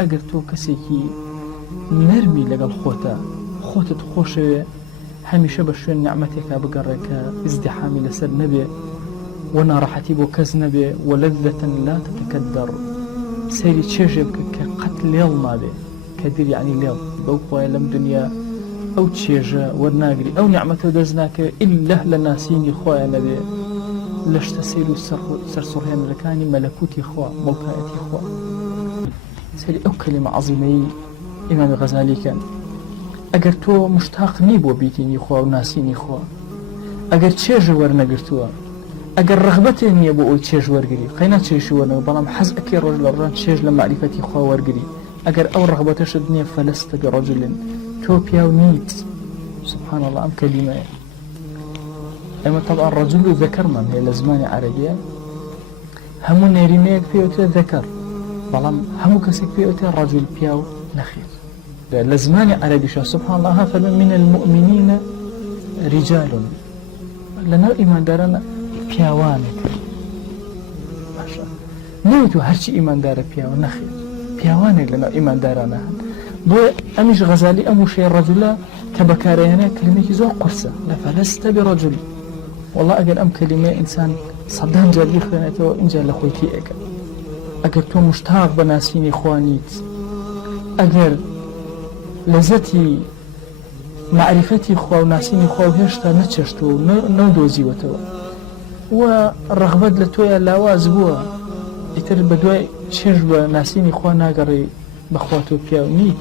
ئەگەر تۆ کەسێکی نەرمی لەگەڵ خۆتت خۆشەوێ هەمیشە بە شوێن نعمەتێکا بگەڕێکە ئیزدیحامی لەسەر نەبێ و ناڕەحەتی بۆ کەس نەبێ و لەذەتەن لا تتەکەدەر سەیری چێژێ بکە کە قەت لێڵ نابێ کە دیر یعنی لێڵ بەو خۆیە لەم دنیا ئەو چێژە وەرناگری ئەو نعمەتە دەست ناکەوێت ئیلا لە ناسینی خۆیان نەبێ لە شتە سیر و سەرسوڕهێنەرەکانی مەلەکوتی خوا مەڵکایەتی خوا سەری ئەو کەلیمە عەزیمەی ئیمامی غەزالیکەن ئەگەر تۆ مشتاق نی بۆ بیتینی خوا و ناسینی خوا ئەگەر چێژە وەرنەگرتووە ئەگەر ڕغبەتێ نییە بۆ ئەوی چێژ وەرگری قەینا چێژی وەرنەوە بەڵام حەز ئەکەی ڕۆژ لە ڕۆژ چێژ لە معریفەتی خوا وەرگری ئەگەر ئەو ڕغبەتەشت نییە فەلەستە بڕەجولٍ تۆ پیاو نیت سبحان الله ئەم کەلیمەیە ئەمە طبعا ڕەجول و ذەکەرمان هەیە لە زمانی عەرەبیە هەموو نێرینەیەک پێوترێ ذەکەر بەڵام هەموو کەسێک پێوترێ ڕەجول پیاو نەخێر لە زمانی عەرەبیشە سبحان الله فەرمێ من المؤمنین رجال لەناو ئیماندارانە پیاوانێک باشە نەوتوە هەرچی ئیماندارە پیاوە نەخێر پیاوانێک لەناو ئیماندارانە هەن بۆ ئەمیش غەزالی ئەم وشەیە ڕەجولە کە بەکارهێنێ کلمێکی زۆر قورسە لە فەلەستە بڕەجول والله ئەگەر ئەم کەلیمەیە ئینسان سەدان جار بخوێنێتەوە اینجا لە خۆی تێئەکە ئەگەر تۆ مشتاق بە ناسینی خوا نیت ئەگەر لەزەتی معریفەتی خوا و ناسینی خوا و هێشتا نەچەشتووە و نەودۆزیوەتەوە و ڕغبەت لە تۆیە لاواز بووە ئیتر بە دوای چێژ بە ناسینی خوا ناگەڕێ بەخوا تۆ پیاو نیت